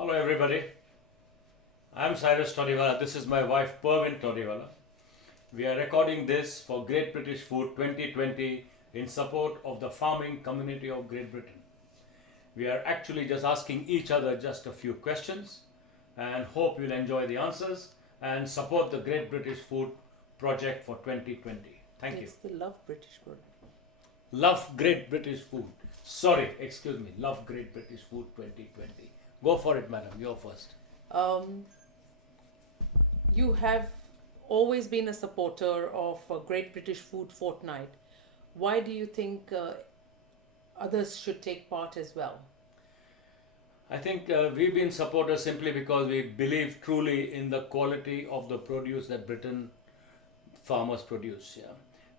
Hello everybody, I'm Cyrus Todiwala. This is my wife Pervin Todiwala. We are recording this for Great British Food 2020 in support of the farming community of Great Britain. We are actually just asking each other just a few questions and hope you'll enjoy the answers and support the Great British Food project for 2020. Thank you. It's the Love British Food. Love Great British Food. Sorry, excuse me. Love Great British Food 2020. Go for it, madam. You're first. You have always been a supporter of Great British Food Fortnight. Why do you think others should take part as well? I think we've been supporters simply because we believe truly in the quality of the produce that Britain farmers produce. Yeah,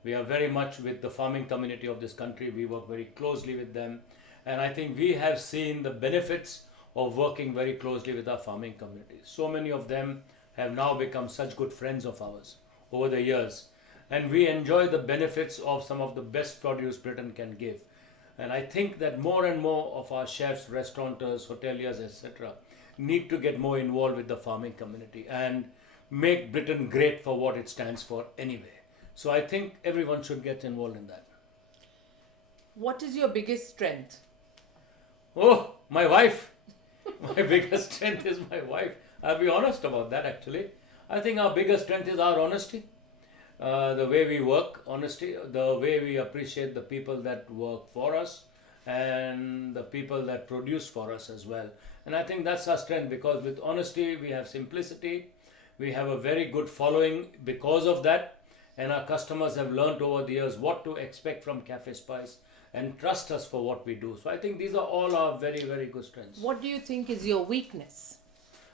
we are very much with the farming community of this country. We work very closely with them, and I think we have seen the benefits of working very closely with our farming community. So many of them have now become such good friends of ours over the years, and we enjoy the benefits of some of the best produce Britain can give. And I think that more and more of our chefs, restaurateurs, hoteliers, etc. need to get more involved with the farming community and make Britain great for what it stands for anyway. So I think everyone should get involved in that. What is your biggest strength? Oh, my wife. My biggest strength is my wife. I'll be honest about that actually. I think our biggest strength is our honesty. The way we work, honesty, the way we appreciate the people that work for us and the people that produce for us as well. And I think that's our strength, because with honesty we have simplicity, we have a very good following because of that, and our customers have learned over the years what to expect from Cafe Spice and trust us for what we do. So I think these are all our very, very good strengths. What do you think is your weakness?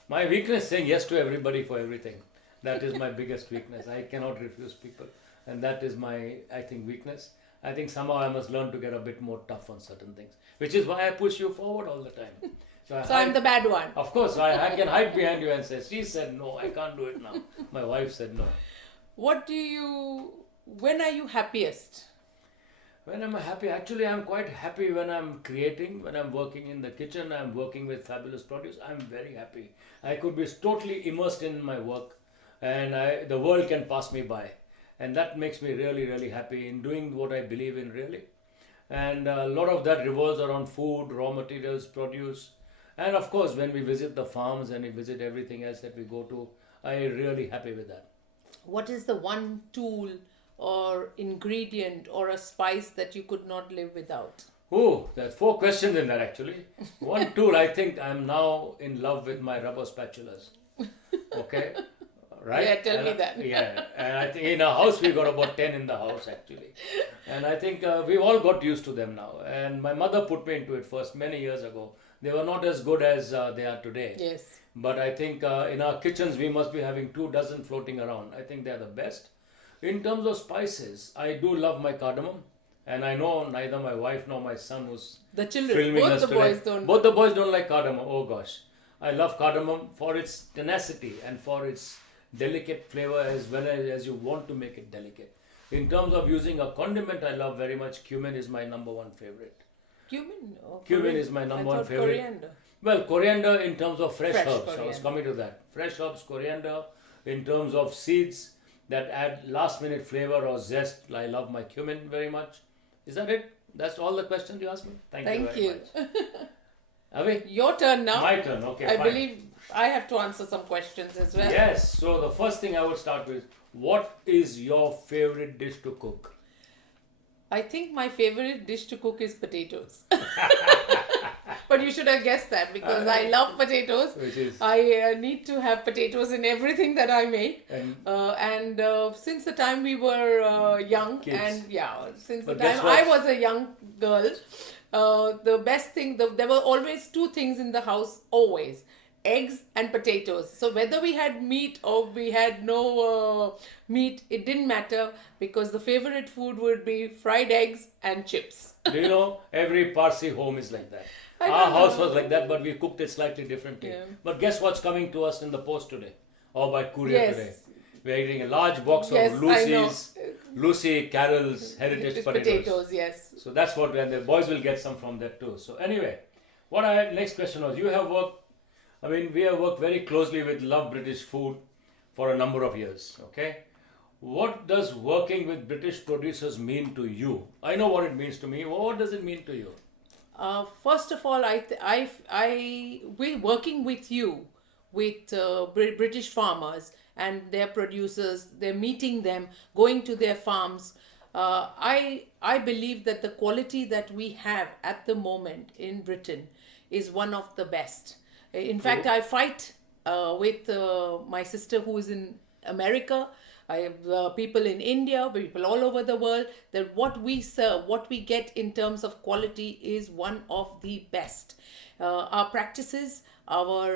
My weakness is saying yes to everybody for everything. That is my biggest weakness. I cannot refuse people, and that is my, I think, weakness. I think somehow I must learn to get a bit more tough on certain things, which is why I push you forward all the time. So I'm the bad one. Of course, I can hide behind you and say, she said no, I can't do it now. My wife said no. When are you happiest? When I'm happy, actually I'm quite happy when I'm creating, when I'm working in the kitchen, I'm working with fabulous produce. I'm very happy. I could be totally immersed in my work, and the world can pass me by. And that makes me really, really happy in doing what I believe in, really. And a lot of that revolves around food, raw materials, produce. And of course, when we visit the farms and we visit everything else that we go to, I'm really happy with that. What is the one tool or ingredient or a spice that you could not live without? Oh, there's 4 questions in there actually. One tool, I think I'm now in love with my rubber spatulas. Okay? Right? Yeah, tell me that. Yeah, and I think in our house we got about 10 in the house actually. And I think we've all got used to them now. And my mother put me into it first many years ago. They were not as good as they are today. Yes. But I think in our kitchens we must be having 2 dozen floating around. I think they're the best. In terms of spices, I do love my cardamom. And I know neither my wife nor my son who's The children, filming both us the today. boys don't. Both the boys don't like cardamom. Oh gosh. I love cardamom for its tenacity and for its delicate flavor, as well as you want to make it delicate. In terms of using a condiment, I love very much cumin is my number 1 favorite. Cumin? Oh, Cumin is my number 1 favorite. Coriander. Well, coriander in terms of fresh herbs. Coriander. I was coming to that. Fresh herbs, coriander. In terms of seeds that add last minute flavor or zest, I love my cumin very much. Is that it? That's all the questions you asked me? Thank you very much. Are we? Your turn now. My turn, okay. I fine. believe I have to answer some questions as well. Yes, so the first thing I would start with, what is your favorite dish to cook? I think my favorite dish to cook is potatoes. But you should have guessed that, because I love potatoes. Which is? I need to have potatoes in everything that I make. And Since the time we were young, Kids. and since the But guess time what? I was a young girl, the best thing, there were always 2 things in the house, always. Eggs and potatoes. So whether we had meat or we had no meat, it didn't matter, because the favorite food would be fried eggs and chips. do you know, every Parsi home is like that. I Our don't house know. was like that, but we cooked it slightly differently. Yeah. But guess what's coming to us in the post today? Or by courier Yes. today? We're getting a large box Yes, of I know. Lucy Carroll's heritage potatoes. Yes. So that's what, and the boys will get some from that too. So anyway, next question was, you have worked I mean, we have worked very closely with Love British Food for a number of years. Okay, what does working with British producers mean to you? I know what it means to me. What does it mean to you? First of all, we're working with you, with British farmers and their producers. They're meeting them, going to their farms. I believe that the quality that we have at the moment in Britain is one of the best. In fact, I fight with my sister who is in America. I have people in India, people all over the world, that what we serve, what we get in terms of quality is one of the best. Our practices, our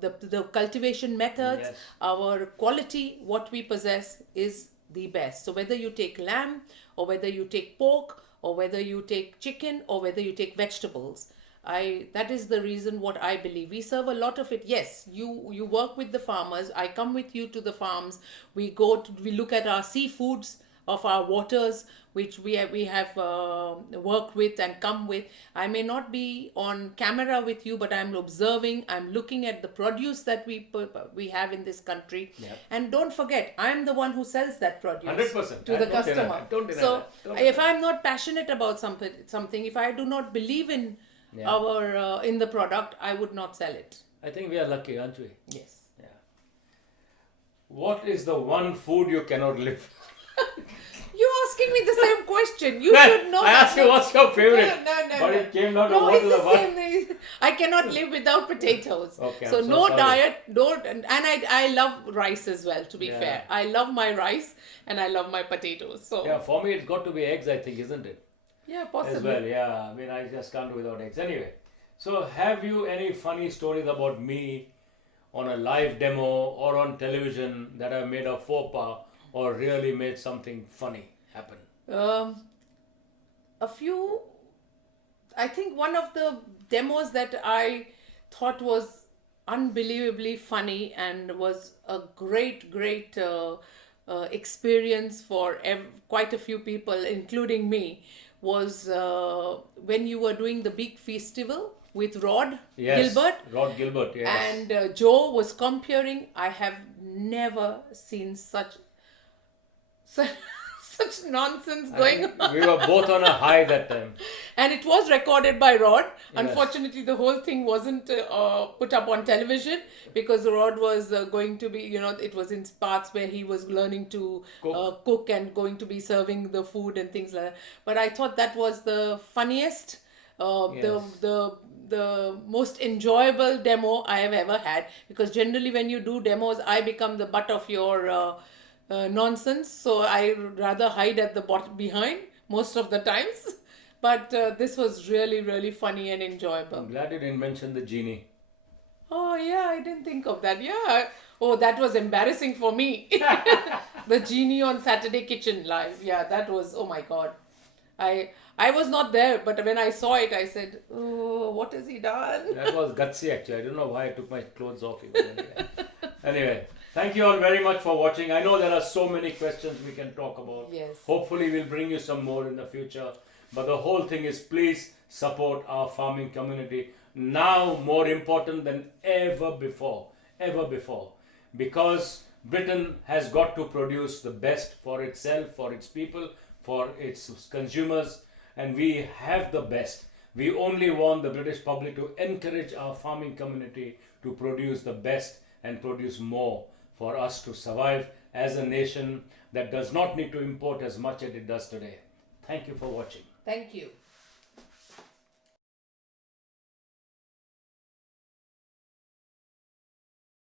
the cultivation methods, Yes. our quality, what we possess is the best. So whether you take lamb or whether you take pork or whether you take chicken or whether you take vegetables, that is the reason what I believe. We serve a lot of it. Yes, you work with the farmers. I come with you to the farms. We look at our seafoods of our waters, which we have worked with and come with. I may not be on camera with you, but I'm observing. I'm looking at the produce that we have in this country. Yeah. And don't forget, I'm the one who sells that produce 100%. to the Don't deny customer. that. Don't deny So that. Don't deny if I'm not passionate about something, if I do not believe in in the product, I would not sell it. I think we are lucky, aren't we? Yes. Yeah. What is the one food you cannot live? You're asking me the same question. You should know. I asked you what's your favorite. No. But it came down to No, what it's is the the one. same thing. I cannot live without potatoes. Okay, so I'm so no sorry. diet, don't. And I love rice as well, to be Yeah. fair. I love my rice and I love my potatoes. So Yeah, for me it's got to be eggs, I think, isn't it? yeah, As possibly. well, yeah. I mean, I just can't do without eggs. Anyway, so have you any funny stories about me on a live demo or on television that I made a faux pas or really made something funny happen? A few. I think one of the demos that I thought was unbelievably funny and was a great experience for quite a few people, including me, was when you were doing the big festival with Rod Yes, Gilbert. Rod Gilbert, yes. And Joe was comparing. I have never seen such nonsense going on. We were both on a high that time. And it was recorded by Rod. Yes. Unfortunately, the whole thing wasn't put up on television because Rod was going to be, it was in parts where he was learning to cook and going to be serving the food and things like that. But I thought that was the funniest, Yes. the most enjoyable demo I have ever had, because generally when you do demos, I become the butt of your nonsense, so I rather hide at the behind most of the times. But this was really funny and enjoyable. I'm glad you didn't mention the genie. Oh yeah, I didn't think of that. Yeah. Oh, that was embarrassing for me. The genie on Saturday Kitchen Live. Yeah, that was, oh my God. I was not there, but when I saw it, I said, oh, what has he done? That was gutsy actually. I don't know why I took my clothes off even. Anyway, thank you all very much for watching. I know there are so many questions we can talk about. Yes. Hopefully we'll bring you some more in the future. But the whole thing is, please support our farming community now more important than ever before. Because Britain has got to produce the best for itself, for its people, for its consumers, and we have the best. We only want the British public to encourage our farming community to produce the best and produce more for us to survive as a nation that does not need to import as much as it does today. Thank you for watching. Thank you.